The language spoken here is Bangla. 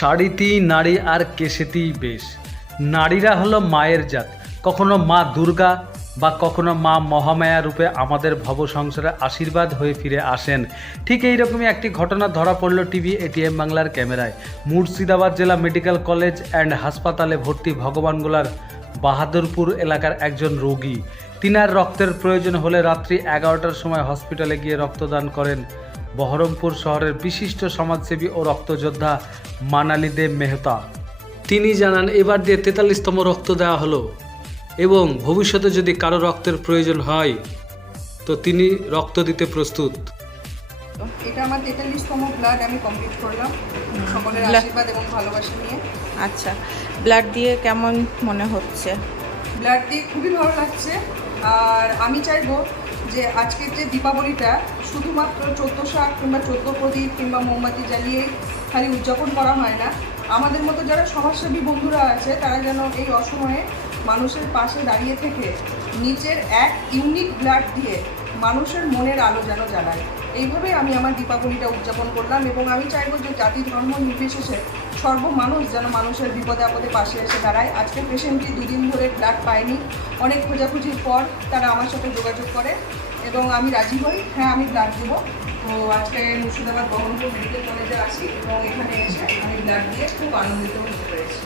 শাড়িতেই নারী আর কেশেতেই বেশ। নারীরা হলো মায়ের জাত। কখনো মা দুর্গা বা কখনো মা মহামায়া রূপে আমাদের ভব সংসারে আশীর্বাদ হয়ে ফিরে আসেন। ঠিক এইরকমই একটি ঘটনা ধরা পড়ল টিভি, এটিএম বাংলার ক্যামেরায়। মুর্শিদাবাদ জেলা মেডিকেল কলেজ অ্যান্ড হাসপাতালে ভর্তি ভগবানগোলার বাহাদুরপুর এলাকার একজন রোগী। তিনার রক্তের প্রয়োজন হলে রাত্রি এগারোটার সময় হসপিটালে গিয়ে রক্তদান করেন বহরমপুর শহরের বিশিষ্ট সমাজসেবী ও রক্তযোদ্ধা মানালি দেব মেহতা। তিনি জানান এবার দিয়ে তেতাল্লিশতম রক্ত দেওয়া হলো এবং ভবিষ্যতে যদি কারও রক্তের প্রয়োজন হয় তো তিনি রক্ত দিতে প্রস্তুত। এটা আমার তেতাল্লিশতম ব্লাড আমি কমপ্লিট করলাম। সকলের আশীর্বাদ এবং ভালোবাসা নিয়ে। আচ্ছা। ব্লাড দিয়ে কেমন মনে হচ্ছে? ব্লাড দিয়ে খুবই ভালো লাগছে। আর আমি চাইব যে আজকের যে দীপাবলিটা শুধুমাত্র চোদ্দ শাক কিংবা চোদ্দ প্রদীপ কিংবা মোমবাতি জ্বালিয়ে খালি উদযাপন করা হয় না, আমাদের মতো যারা সমাজসেবী বন্ধুরা আছে, তারা যেন এই অসময়ে মানুষের পাশে দাঁড়িয়ে থেকে নিচের এক ইউনিট ব্লাড দিয়ে মানুষের মনের আলো যেন জ্বালায় এইভাবে আমি আমার দীপাবলিটা উদযাপন করলাম এবং আমি চাইব যে জাতি ধর্ম নির্বিশেষে সর্ব মানুষ যেন মানুষের বিপদে আপদে পাশে এসে দাঁড়ায়। আজকে পেশেন্টটি দুদিন ধরে ব্লাড পায়নি। অনেক খোঁজাখুঁজির পর তারা আমার সাথে যোগাযোগ করে এবং আমি রাজি হই। হ্যাঁ আমি ব্লাড দেবো। তো আজকে মুর্শিদাবাদ বহরমপুর মেডিকেল কলেজে আসি এবং এখানে এসে আমি ব্লাড দিয়ে খুব আনন্দিত হতে পেরেছি।